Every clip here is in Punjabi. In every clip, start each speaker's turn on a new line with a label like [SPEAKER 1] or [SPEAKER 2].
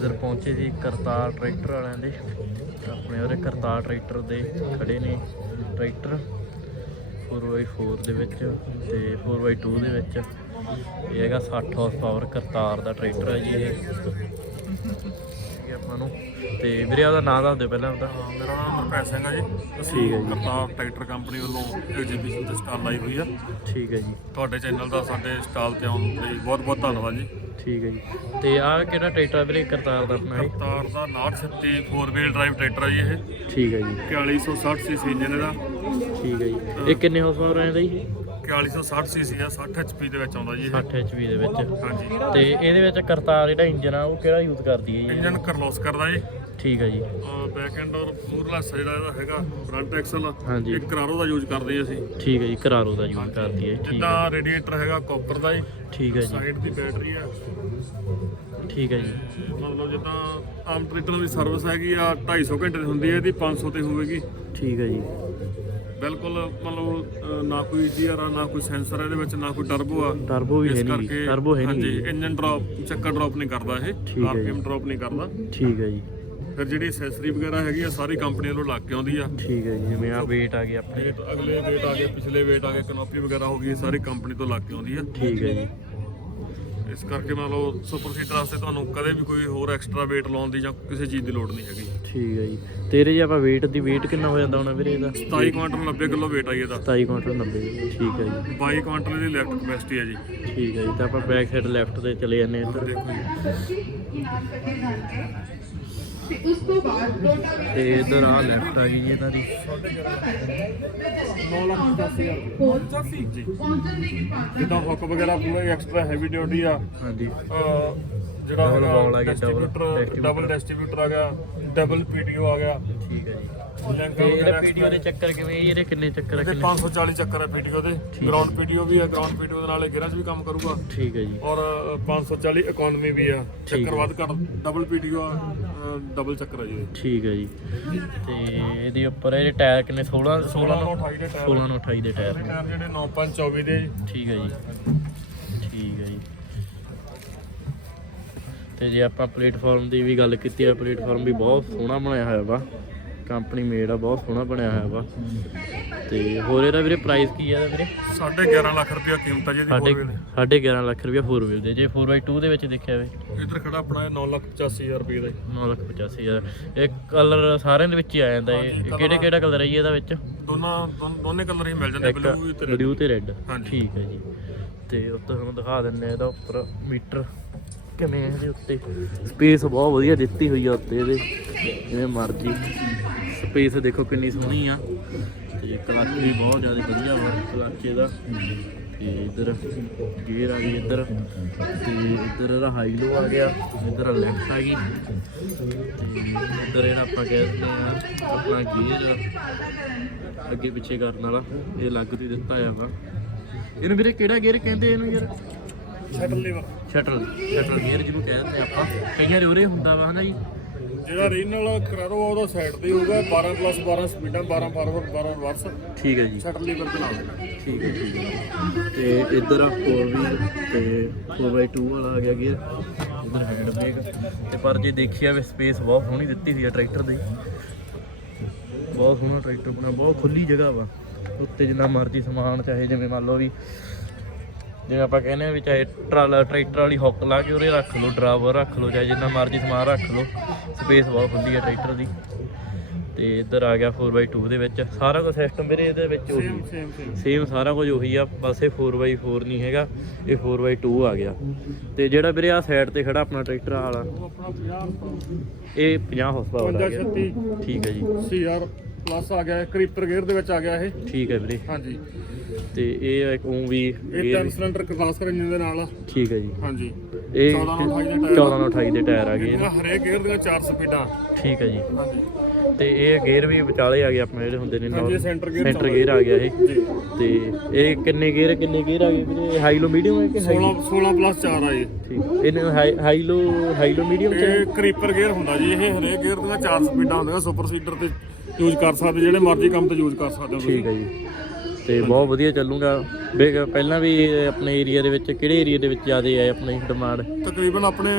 [SPEAKER 1] ਇੱਧਰ ਪਹੁੰਚੇ ਜੀ ਕਰਤਾਰ ਟਰੈਕਟਰ ਵਾਲਿਆਂ ਦੇ। ਆਪਣੇ ਉਹਦੇ ਕਰਤਾਰ ਟਰੈਕਟਰ ਦੇ ਖੜੇ ਨੇ ਟਰੈਕਟਰ 4x4 ਦੇ ਵਿੱਚ ਤੇ 4x2 ਦੇ ਵਿੱਚ। ਇਹ ਹੈਗਾ 60 ਹਾਰਸ ਪਾਵਰ ਕਰਤਾਰ ਦਾ ਟਰੈਕਟਰ ਹੈ ਜੀ ਇਹ। ਇਹ ਆਪਾਂ ਨੂੰ। ਤੇ ਵੀਰੇ ਉਹਦਾ ਨਾਮ ਦੱਸ ਦਿਓ ਪਹਿਲਾਂ ਉਹਦਾ
[SPEAKER 2] ਹਾਂ, ਮੇਰਾ ਨਾਮ ਹਰਪ੍ਰੀਤ ਸਿੰਘ ਹੈ ਜੀ।
[SPEAKER 1] ਠੀਕ ਹੈ ਜੀ।
[SPEAKER 2] ਕਰਤਾਰ ਟਰੈਕਟਰ ਕੰਪਨੀ ਵੱਲੋਂ ਐਗਜ਼ੀਬਿਸ਼ਨ ਤੇ ਸਟਾਲ ਲਾਈ ਹੋਈ ਆ।
[SPEAKER 1] ਠੀਕ ਹੈ ਜੀ।
[SPEAKER 2] ਤੁਹਾਡੇ ਚੈਨਲ ਦਾ ਸਾਡੇ ਸਟਾਲ ਤੇ ਆਉਣ ਲਈ ਬਹੁਤ ਬਹੁਤ ਧੰਨਵਾਦ ਜੀ।
[SPEAKER 1] ਠੀਕ ਹੈ ਜੀ। ਤੇ ਆਹ ਕਿਹੜਾ ਟਰੈਕਟਰ ਹੈ ਵੀਰੇ? ਕਰਤਾਰ ਦਾ ਆਪਣਾ ਇਹ?
[SPEAKER 2] ਕਰਤਾਰ ਦਾ 936 4 ਵੀਲ ਡਰਾਈਵ ਟਰੈਕਟਰ ਹੈ ਜੀ ਇਹ।
[SPEAKER 1] ਠੀਕ ਹੈ ਜੀ।
[SPEAKER 2] 4160 ਸੀਸੀ ਇੰਜਨ ਇਹਦਾ
[SPEAKER 1] ਠੀਕ ਹੈ ਜੀ। ਇਹ ਕਿੰਨੇ ਹਾਰਸ ਪਾਵਰ ਆਇਆ ਦਾ ਜੀ?
[SPEAKER 2] 4160 ਸੀਸੀ ਆ 60 ਐਚਪੀ ਦੇ ਵਿੱਚ ਆਉਂਦਾ ਜੀ ਇਹ।
[SPEAKER 1] 60 HP ਦੇ ਵਿੱਚ।
[SPEAKER 2] ਹਾਂਜੀ।
[SPEAKER 1] ਤੇ ਇਹਦੇ ਵਿੱਚ ਕਰਤਾਰ ਜਿਹੜਾ ਇੰਜਨ ਆ ਉਹ ਕਿਹੜਾ ਯੂਜ਼ ਕਰਦੀ ਹੈ ਜੀ?
[SPEAKER 2] ਇੰਜਨ ਕਰਲੋਸ ਕਰਦਾ ਜੀ।
[SPEAKER 1] ਠੀਕ ਹੈ ਜੀ।
[SPEAKER 2] ਬੈਕ ਐਂਡ ਔਰ ਮੂਰਲਾ ਹਿੱਸਾ ਜਿਹੜਾ ਇਹਦਾ ਹੈਗਾ ਫਰੰਟ ਐਕਸਲ
[SPEAKER 1] ਹਾਂਜੀ।
[SPEAKER 2] ਇੱਕ ਕਰਾਰੋ ਦਾ ਯੂਜ਼ ਕਰਦੇ ਜੀ ਅਸੀਂ।
[SPEAKER 1] ਠੀਕ ਹੈ ਜੀ ਕਰਾਰੋ ਦਾ ਯੂਜ਼ ਕਰਦੀ ਹੈ ਠੀਕ ਹੈ
[SPEAKER 2] ਜਿੱਦਾਂ ਰੇਡੀਏਟਰ ਹੈਗਾ ਕਾਪਰ ਦਾ ਜੀ।
[SPEAKER 1] ਠੀਕ ਹੈ ਜੀ।
[SPEAKER 2] ਸਾਈਡ ਦੀ ਬੈਟਰੀ ਆ।
[SPEAKER 1] ਠੀਕ ਹੈ ਜੀ।
[SPEAKER 2] ਮਤਲਬ ਜਿੱਦਾਂ ਆਮ ਟਰੈਕਟਰਾਂ ਦੀ ਸਰਵਿਸ ਹੈਗੀ ਆ 250 ਘੰਟੇ ਦੀ ਹੁੰਦੀ ਹੈ ਇਹਦੀ 500 ਤੇ ਹੋਵੇਗੀ।
[SPEAKER 1] ਠੀਕ ਹੈ ਜੀ।
[SPEAKER 2] ਬਿਲਕੁਲ ਮਤਲਬ ਨਾ ਕੋਈ ਜੀਆਰ ਆ ਨਾ ਕੋਈ ਸੈਂਸਰ ਇਹਦੇ ਵਿੱਚ ਨਾ ਕੋਈ ਟਰਬੋ ਆ।
[SPEAKER 1] ਟਰਬੋ ਵੀ ਹੈ ਨਹੀਂ ਟਰਬੋ ਹੈ
[SPEAKER 2] ਹਾਂਜੀ
[SPEAKER 1] ਨਹੀਂ
[SPEAKER 2] ਇੰਜਨ ਡ੍ਰੌਪ ਚੱਕਰ ਡ੍ਰੌਪ ਨਹੀਂ ਕਰਦਾ ਇਹ। ਆਰਪੀਐਮ ਡ੍ਰੌਪ ਨਹੀਂ ਕਰਦਾ।
[SPEAKER 1] ਠੀਕ ਹੈ ਜੀ।
[SPEAKER 2] ਫਿਰ ਜਿਹੜੀ ਐਕਸੈਸਰੀ ਵਗੈਰਾ ਹੈਗੀ ਆ ਸਾਰੀ ਕੰਪਨੀ ਵੱਲੋਂ ਲੱਗ ਕੇ ਆਉਂਦੀ ਆ।
[SPEAKER 1] ਠੀਕ ਹੈ ਜੀ ਜਿਵੇਂ ਆ ਵੇਟ ਆ ਗਈ ਆਪਣੇ।
[SPEAKER 2] ਅਗਲੇ ਵੇਟ ਆ ਗਏ ਪਿਛਲੇ ਵੇਟ ਆ ਗਏ ਕਨੋਪੀ ਵਗੈਰਾ ਹੋ ਗਈ ਸਾਰੀ ਕੰਪਨੀ ਤੋਂ ਲੱਗ ਕੇ ਆਉਂਦੀ ਆ।
[SPEAKER 1] ਠੀਕ ਹੈ ਜੀ।
[SPEAKER 2] ਇਸ ਕਰਕੇ ਮੰਨ ਲਓ ਸੁਪਰ ਸੀਟਰ ਵਾਸਤੇ ਤੁਹਾਨੂੰ ਕਦੇ ਵੀ ਕੋਈ ਹੋਰ ਐਕਸਟਰਾ ਵੇਟ ਲਾਉਣ ਦੀ ਜਾਂ ਕਿਸੇ ਚੀਜ਼ ਦੀ ਲੋੜ ਨਹੀਂ ਹੈਗੀ।
[SPEAKER 1] ਠੀਕ ਹੈ ਜੀ। ਤੇਰੇ ਜੇ ਆਪਾਂ weight ਦੀ weight ਕਿੰਨਾ ਹੋ ਜਾਂਦਾ ਹੋਣਾ ਵੀਰੇ ਇਹਦਾ?
[SPEAKER 2] 27 ਕੁਆਂਟਲ 90 ਕਿਲੋ ਵੇਟ ਆ ਜੀ ਇਹਦਾ।
[SPEAKER 1] 27 ਕੁਇੰਟਲ 90 ਠੀਕ ਹੈ ਜੀ।
[SPEAKER 2] 22 ਕੁਆਂਟਲ ਦੀ ਲੈਫਟ ਕਪੈਸਿਟੀ ਹੈ ਜੀ।
[SPEAKER 1] ਠੀਕ ਹੈ ਜੀ ਤਾਂ ਆਪਾਂ ਬੈਕ ਸਾਈਡ ਲੈਫਟ ਤੇ ਚਲੇ ਜਾਂਦੇ ਹਾਂ ਇੱਧਰ।
[SPEAKER 2] ਦੇਖੋ ਜੀ।
[SPEAKER 3] ਤੇ ਉਸ ਤੋਂ ਬਾਅਦ ਟੋਟਾ ਵੀ
[SPEAKER 1] ਤੇ ਇੱਧਰ ਆ ਲੈਫਟ ਆ ਗਈ ਜੀ ਇਹਨਾਂ ਦੀ।
[SPEAKER 2] 9 ਲੱਖ 80000
[SPEAKER 3] ਪਹੁੰਚ
[SPEAKER 2] ਜੀ
[SPEAKER 3] ਪਹੁੰਚਣ ਦੀ ਕਿਰਪਾਲਤਾ
[SPEAKER 2] ਜਿੱਦਾਂ ਹੁੱਕ ਵਗੈਰਾ ਪੂਰਾ ਐਕਸਟਰਾ ਹੈਵੀ ਡਿਊਟੀ ਆ।
[SPEAKER 1] ਹਾਂਜੀ।
[SPEAKER 2] ਜਿਹੜਾ ਹੈਗਾ
[SPEAKER 1] ਆ
[SPEAKER 2] ਡਿਸਟ੍ਰੀਬਿਊਟਰ। ਡਬਲ ਡਿਸਟ੍ਰੀਬਿਊਟਰ ਆ ਗਿਆ ਡਬਲ ਪੀਡੀਓ ਆ ਗਿਆ।
[SPEAKER 1] ਠੀਕ ਹੈ ਜੀ। ਇਹਦਾ ਪੀਡੀਓ ਦੇ ਚੱਕਰ ਕਿਵੇਂ? ਇਹਦੇ ਕਿੰਨੇ ਚੱਕਰ ਆ?
[SPEAKER 2] ਇਹਦੇ
[SPEAKER 1] ਕਿੰਨੇ?
[SPEAKER 2] 540 ਚੱਕਰ ਹੈ ਪੀਡੀਓ ਦੇ। ਗਰਾਊਂਡ ਪੀਡੀਓ ਵੀ ਹੈ ਗਰਾਊਂਡ ਪੀਡੀਓ ਦੇ ਨਾਲ ਗੇਅਰਾਂ 'ਚ ਵੀ ਕੰਮ ਕਰੂਗਾ।
[SPEAKER 1] ਠੀਕ ਹੈ ਜੀ।
[SPEAKER 2] ਔਰ ਅ, 540 ਇਕਨੋਮੀ ਵੀ ਆ। ਚੱਕਰ। ਵੱਧ ਘੱਟ ਡਬਲ ਪੀਡੀਓ ਡਬਲ ਚੱਕਰ ਆ ਜੀ।
[SPEAKER 1] ਠੀਕ ਹੈ ਜੀ। ਤੇ ਇਹਦੇ ਉੱਪਰ ਇਹਦੇ ਟਾਇਰ ਕਿੰਨੇ? 16 16
[SPEAKER 2] 16 ਨੂੰ 28 ਦੇ ਟਾਇਰ
[SPEAKER 1] 16 ਨੂੰ 28 ਦੇ ਟਾਇਰ ਨੇ
[SPEAKER 2] ਜਿਹੜੇ 9524 ਦੇ। ਜੀ।
[SPEAKER 1] ਠੀਕ ਹੈ ਜੀ। ਠੀਕ ਹੈ ਜੀ। ਤੇ ਜੇ ਆਪਾਂ ਪਲੇਟਫਾਰਮ ਦੀ ਵੀ ਗੱਲ ਕੀਤੀ ਆ ਪਲੇਟਫਾਰਮ ਵੀ ਬਹੁਤ ਸੋਹਣਾ ਬਣਾਇਆ ਹੋਇਆ ਵਾ। ਕੰਪਨੀ ਮੇਡ ਆ ਬਹੁਤ ਸੋਹਣਾ ਬਣਿਆ ਹੋਇਆ ਵਾ। ਤੇ ਹੋਰ ਇਹਦਾ ਵੀਰੇ ਪ੍ਰਾਈਸ ਕੀ ਆ ਇਹਦਾ ਵੀਰੇ?
[SPEAKER 2] ਸਾਢੇ 11 ਲੱਖ ਰੁਪਇਆ ਕੀਮਤ ਆ ਜੀ ਇਹਦੀ
[SPEAKER 1] ਸਾਢੇ
[SPEAKER 2] four wheel
[SPEAKER 1] ਸਾਢੇ 11 ਲੱਖ ਰੁਪਇਆ 4 ਵੀਲ ਦੇ ਜੇ 4x2 ਦੇ ਵਿੱਚ ਦੇਖਿਆ ਵੇ।
[SPEAKER 2] ਇੱਧਰ ਖੜਾ ਆਪਣਾ 9 ਲੱਖ 85000 ਰੁਪਏ ਦਾ ਜੀ।
[SPEAKER 1] 9 ਲੱਖ 85 ਹਜ਼ਾਰ। ਇਹ ਕਲਰ ਸਾਰਿਆਂ ਦੇ ਵਿੱਚ ਹੀ ਆ ਜਾਂਦਾ ਇਹ। ਕਿਹੜੇ ਕਿਹੜਾ ਕਲਰ ਹੈ ਜੀ ਇਹਦਾ ਵਿੱਚ?
[SPEAKER 2] ਦੋਨਾਂ ਦੋਨ- ਦੋਨੇ ਕਲਰ ਹੀ ਮਿਲ ਜਾਂਦੇ ਬਲੂ ਤੇ red।
[SPEAKER 1] ਬਲੂ ਤੇ ਰੈੱਡ
[SPEAKER 2] ਹਾਂਜੀ।
[SPEAKER 1] ਠੀਕ ਹੈ ਜੀ। ਤੇ ਉੱਤੇ ਤੁਹਾਨੂੰ ਦਿਖਾ ਦਿੰਨੇ ਆ ਇਹਦਾ ਉੱਪਰ ਮੀਟਰ। ਕਿਵੇਂ ਇਹਦੇ ਉੱਤੇ? ਸਪੇਸ ਬਹੁਤ ਵਧੀਆ ਦਿੱਤੀ ਹੋਈ ਆ ਉੱਤੇ ਇਹਦੇ। ਜਿਵੇਂ ਮਰਜ਼ੀ। ਸਪੇਸ ਦੇਖੋ ਕਿੰਨੀ ਸੋਹਣੀ ਆ। ਤੇ ਕਲੱਚ ਵੀ ਬਹੁਤ ਜ਼ਿਆਦਾ ਵਧੀਆ ਵਾ ਕਲੱਚ ਇਹਦਾ। ਤੇ ਇਧਰ ਗੇਅਰ ਆ ਗਈ ਇੱਧਰ। ਤੇ ਇੱਧਰ ਇਹਦਾ ਹਾਈ ਲੋ ਆ ਗਿਆ, ਇੱਧਰ ਲੈਫਟ ਆ ਗਈ। ਤੇ ਇੱਧਰ ਇਹਦਾ ਆਪਾਂ ਕਹਿ ਦਿੰਦੇ ਆ ਆਪਣਾ ਗੇਅਰ ਅੱਗੇ ਪਿੱਛੇ ਕਰਨ ਵਾਲਾ। ਇਹ ਅਲੱਗ ਤੋਂ ਦਿੱਤਾ ਆ ਵਾ। ਇਹਨੂੰ ਵੀਰੇ ਕਿਹੜਾ ਗੇਅਰ ਕਹਿੰਦੇ ਇਹਨੂੰ ਯਾਰ?
[SPEAKER 2] Shuttle lever
[SPEAKER 1] shuttle shuttle gear ਜਿਹਨੂੰ ਕਹਿੰਦੇ ਆਪਾਂ। ਕਈਆਂ ਦੇ ਉਰੇ ਹੁੰਦਾ ਵਾ ਹਨਾ ਜੀ।
[SPEAKER 2] ਜਿਹੜਾ ਰੀਨਲ ਕਰਾਰੋ ਆ ਉਹਦਾ ਸਾਈਡ ਤੇ ਹੋਊਗਾ 12 ਪਲੱਸ 12 ਸਪੀਡਾਂ 12 ਫਾਰਵਰਡ 12 ਰਿਵਰਸ
[SPEAKER 1] ਠੀਕ ਹੈ ਜੀ।
[SPEAKER 2] ਸ਼ਟਲ ਲੀਵਰ ਤੇ ਨਾਲ।
[SPEAKER 1] ਠੀਕ ਹੈ ਠੀਕ ਹੈ। ਤੇ ਇੱਧਰ ਆ 4 ਵੀਲ ਤੇ 4x2 ਵਾਲਾ ਆ ਗਿਆ ਗੇਅਰ ਇੱਧਰ ਹੈਂਡ ਬ੍ਰੇਕ ਤੇ ਪਰ ਜੇ ਦੇਖਿਆ ਵੇ ਸਪੇਸ ਬਹੁਤ ਸੋਹਣੀ ਦਿੱਤੀ ਹੋਈ ਆ ਟਰੈਕਟਰ ਦੀ। ਬਹੁਤ ਸੋਹਣਾ ਟਰੈਕਟਰ ਬਣਾ ਬਹੁਤ ਖੁੱਲੀ ਜਗ੍ਹਾ ਵਾ। ਉੱਤੇ ਜਿੰਨਾ ਮਰਜ਼ੀ ਸਮਾਨ ਚਾਹੇ ਜਿਵੇਂ ਮੰਨ ਲਓ ਵੀ ਜਿਵੇਂ ਆਪਾਂ ਕਹਿੰਦੇ ਆ ਵੀ ਚਾਹੇ ਟਰਾਲਾ ਟਰੈਕਟਰ ਵਾਲੀ ਹੁੱਕ ਲਾ ਕੇ ਉਰੇ ਰੱਖ ਲਓ ਡਰਾਈਵਰ ਰੱਖ ਲਓ ਚਾਹੇ ਜਿੰਨਾ ਮਰਜ਼ੀ ਸਮਾਨ ਰੱਖ ਲਓ ਸਪੇਸ ਬਹੁਤ ਖੁੱਲੀ ਆ ਟਰੈਕਟਰ ਦੀ। ਤੇ ਇੱਧਰ ਆ ਗਿਆ 4x2 ਦੇ ਵਿੱਚ। ਸਾਰਾ ਕੁਝ ਸਿਸਟਮ ਵੀਰੇ ਇਹਦੇ ਵਿੱਚ ਉਹੀ
[SPEAKER 2] ਸੇਮ
[SPEAKER 1] ਸਾਰਾ ਕੁਝ ਉਹੀ ਆ ਬਸ ਇਹ 4x4 ਨਹੀਂ ਹੈਗਾ ਇਹ 4x2 ਆ ਗਿਆ। ਤੇ ਜਿਹੜਾ ਵੀਰੇ ਆ ਸਾਈਡ ਤੇ ਖੜਾ ਆਪਣਾ ਟਰੈਕਟਰ ਵਾਲਾ
[SPEAKER 2] ਉਹ ਆਪਣਾ 50
[SPEAKER 1] ਇਹ 50 ਹਾਰਸ ਪਾਵਰ ਦਾ
[SPEAKER 2] 55
[SPEAKER 1] ਗਿਆ।
[SPEAKER 2] 36
[SPEAKER 1] ਠੀਕ ਹੈ ਜੀ।
[SPEAKER 2] ਪਲੱਸ ਆ ਗਿਆ ਕਰੀਪਰ ਗੇਅਰ ਦੇ ਵਿੱਚ ਆ ਗਿਆ ਇਹ।
[SPEAKER 1] ਠੀਕ ਹੈ ਵੀਰੇ।
[SPEAKER 2] ਹਾਂਜੀ।
[SPEAKER 1] ਤੇ ਇਹ ਇੱਕ ਉਹ ਵੀ
[SPEAKER 2] ਇਹ
[SPEAKER 1] gear
[SPEAKER 2] ਤਿੰਨ
[SPEAKER 1] ਵੀ-
[SPEAKER 2] ਸਿਲੰਡਰ ਕਲਾਸਕਰ ਇੰਜਨ ਦੇ ਨਾਲ ਆ।
[SPEAKER 1] ਠੀਕ ਹੈ ਜੀ।
[SPEAKER 2] ਹਾਂਜੀ।
[SPEAKER 1] ਇਹ
[SPEAKER 2] 14 ਨੂੰ 28 ਦੇ ਟਾਇਰ
[SPEAKER 1] 14 ਨੂੰ 28 ਦੇ ਟਾਇਰ ਆ ਗਏ।
[SPEAKER 2] ਇਹਦੀਆਂ ਹਰੇਕ ਗੇਅਰ ਦੀਆਂ ਚਾਰ ਸਪੀਡਾਂ
[SPEAKER 1] ਠੀਕ ਹੈ ਜੀ।
[SPEAKER 2] ਹਾਂਜੀ।
[SPEAKER 1] ਤੇ ਇਹ ਗੇਅਰ ਵੀ ਵਿਚਾਲੇ ਆ ਗਏ ਆਪਣੇ ਜਿਹੜੇ ਹੁੰਦੇ ਨੇ
[SPEAKER 2] ਹਾਂਜੀ, ਇਹ center gear
[SPEAKER 1] ਸੈਂਟਰ ਗੇਅਰ ਆ ਗਿਆ ਇਹ।
[SPEAKER 2] ਜੀ।
[SPEAKER 1] ਤੇ ਇਹ ਕਿੰਨੇ ਗੇਅਰ ਕਿੰਨੇ ਗੇਅਰ ਆ ਗਏ ਵੀਰੇ? ਹਾਈ ਲੋ ਮੀਡੀਅਮ ਹੈ ਕਿ ਹਾਈ
[SPEAKER 2] 16 16 ਪਲੱਸ 4 ਆ ਜੀ
[SPEAKER 1] ਠੀਕ। ਇਹਨੂੰ high low high low medium ਚ
[SPEAKER 2] ਇਹ ਕਰੀਪਰ ਗੇਅਰ ਹੁੰਦਾ ਜੀ। ਇਹ ਹਰੇਕ ਗੇਅਰ ਦੀਆਂ ਚਾਰ ਸਪੀਡਾਂ ਹੁੰਦੀਆਂ। ਸੁਪਰ ਸੀਡਰ ਤੇ ਯੂਜ਼ ਕਰ ਸਕਦੇ ਜਿਹੜੇ ਮਰਜ਼ੀ ਕੰਮ ਤੇ ਯੂਜ਼ ਕਰ ਸਕਦੇ ਹੋ
[SPEAKER 1] ਠੀਕ ਹੈ ਜੀ। ਤੇ ਬਹੁਤ ਵਧੀਆ ਚੱਲੂਗਾ। ਬੇ- ਪਹਿਲਾਂ ਵੀ ਆਪਣੇ ਏਰੀਆ ਦੇ ਵਿੱਚ ਕਿਹੜੇ ਏਰੀਆ ਦੇ ਵਿੱਚ ਜ਼ਿਆਦਾ ਹੈ ਆਪਣੀ ਡਿਮਾਂਡ
[SPEAKER 2] ਤਕਰੀਬਨ ਆਪਣੇ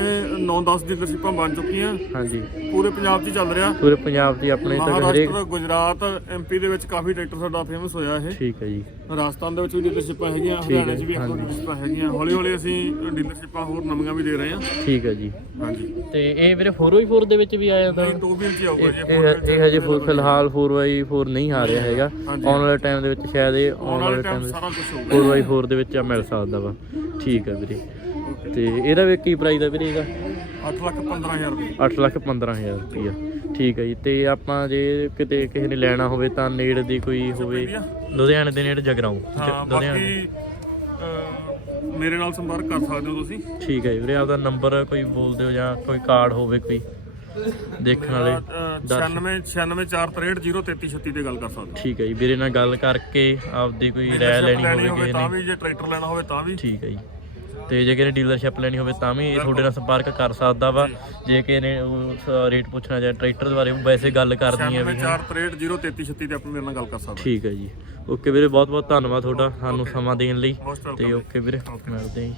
[SPEAKER 2] 9-10 ਡੀਲਰਸ਼ਿਪਾਂ ਬਣ ਚੁੱਕੀਆਂ।
[SPEAKER 1] ਹਾਂਜੀ।
[SPEAKER 2] ਪੂਰੇ ਪੰਜਾਬ 'ਚ ਹੀ ਚੱਲ ਰਿਹਾ।
[SPEAKER 1] ਪੂਰੇ ਪੰਜਾਬ ਦੀ ਆਪਣੇ ਤੱਕ ਹਰੇਕ
[SPEAKER 2] ਮਹਾਰਾਸ਼ਟਰ ਗੁਜਰਾਤ ਐਮਪੀ ਦੇ ਵਿੱਚ ਕਾਫੀ ਟਰੈਕਟਰ ਸਾਡਾ ਫੇਮਸ ਹੋਇਆ ਇਹ।
[SPEAKER 1] ਠੀਕ ਹੈ ਜੀ।
[SPEAKER 2] ਰਾਜਸਥਾਨ ਦੇ ਵਿੱਚ ਵੀ ਡੀਲਰਸ਼ਿਪਾਂ ਹੈਗੀਆਂ ਹਰਿਆਣਾ 'ਚ ਵੀ ਦੋ ਡੀਲਰਸ਼ਿਪਾਂ ਹੈਗੀਆਂ। ਹੌਲੀ ਹੌਲੀ ਅਸੀਂ ਡੀਲਰਸ਼ਿਪਾਂ ਹੋਰ ਨਵੀਆਂ ਵੀ ਦੇ ਰਹੇ ਹਾਂ।
[SPEAKER 1] ਠੀਕ ਹੈ ਜੀ।
[SPEAKER 2] ਹਾਂਜੀ।
[SPEAKER 1] ਤੇ ਇਹ ਵੀਰੇ 4x4 ਦੇ ਵਿੱਚ ਵੀ ਆ ਜਾਂਦਾ
[SPEAKER 2] ਇਹ ਦੋ ਵੀਲ 'ਚ ਹੀ ਆਊਗਾ ਜੀ
[SPEAKER 1] ਇਹ ਇਹ ਹਜੇ ਫੁ- ਫਿਲਹਾਲ 4x4 ਨਹੀਂ ਆ ਰਿਹਾ ਹੈਗਾ। ਆਉਣ ਵਾਲੇ ਟਾਈਮ ਦੇ ਵਿੱਚ ਸ਼ਾਇਦ ਇਹ ਆਉਣ ਵਾਲੇ ਟਾਈਮ
[SPEAKER 2] ਸਾਰਾ ਕੁਝ ਹੋਊਗਾ।
[SPEAKER 1] 4x4 ਦੇ ਵਿੱਚ ਆ ਮਿਲ ਸਕਦਾ ਵਾ। ਠੀਕ ਹੈ ਵੀਰੇ। ਤੇ ਇਹਦਾ ਵੀ ਕੀ ਪ੍ਰਾਈਸ ਆ ਵੀਰੇ ਇਹਦਾ?
[SPEAKER 2] 8 ਲੱਖ 15000 ਰੁਪਏ।
[SPEAKER 1] 8 ਲੱਖ 15000 ਰੁਪਈਆ ਠੀਕ ਹੈ ਜੀ। ਤੇ ਆਪਾਂ ਜੇ ਕਿਤੇ ਕਿਸੇ ਨੇ ਲੈਣਾ ਹੋਵੇ ਤਾਂ ਨੇੜੇ ਦੀ ਕੋਈ ਹੋਵੇ। ਲੁਧਿਆਣੇ ਦੇ ਨੇੜੇ ਜਗਰਾਉਂ।
[SPEAKER 2] ਅਹ, ਮੇਰੇ ਨਾਲ ਸੰਪਰਕ ਕਰ ਸਕਦੇ ਹੋ ਤੁਸੀਂ।
[SPEAKER 1] ਠੀਕ ਹੈ ਵੀਰੇ। ਆਪਦਾ ਨੰਬਰ ਕੋਈ ਬੋਲ ਦਿਓ ਜਾਂ ਕੋਈ ਕਾਰਡ ਹੋਵੇ ਕੋਈ। ਦੇਖਣ ਵਾਲੇ
[SPEAKER 2] 96 9643603336 ਤੇ ਗੱਲ ਕਰ ਸਕਦੇ
[SPEAKER 1] ਠੀਕ ਹੈ ਜੀ ਵੀਰੇ ਨਾਲ ਗੱਲ ਕਰਕੇ ਆਪਦੀ ਕੋਈ ਰਾਏ ਲੈਣੀ ਹੋਵੇ ਕਿਸੇ
[SPEAKER 2] ਤਾਂ ਵੀ ਜੇ ਟਰੈਕਟਰ ਲੈਣਾ ਹੋਵੇ ਤਾਂ ਵੀ।
[SPEAKER 1] ਠੀਕ ਹੈ ਜੀ। ਤੇ ਜੇ ਕਿਸੇ ਡੀਲਰਸ਼ਿਪ ਲੈਣੀ ਹੋਵੇ ਤਾਂ ਵੀ ਇਹ ਤੁਹਾਡੇ ਨਾਲ ਸੰਪਰਕ ਕਰ ਸਕਦਾ ਵਾ। ਜੇ। ਕਿਸੇ ਨੇ ਰੇਟ ਪੁੱਛਣਾ ਜਾਂ ਟਰੈਕਟਰ ਦੇ ਬਾਰੇ ਵੈਸੇ ਗੱਲ ਕਰਨੀ ਹੈ ਵੀ
[SPEAKER 2] 9643603336 ਤੇ ਆਪਾਂ ਮੇਰੇ ਨਾਲ ਗੱਲ ਕਰ ਸਕਦੇ
[SPEAKER 1] ਠੀਕ ਹੈ ਜੀ। ਓਕੇ ਵੀਰੇ ਬਹੁਤ ਬਹੁਤ ਧੰਨਵਾਦ ਤੁਹਾਡਾ ਸਾਨੂੰ ਸਮਾਂ ਦੇਣ ਲਈ। ਤੇ ਓਕੇ ਵੀਰੇ ਮਿਲਦੇ ਹਾਂ ਜੀ।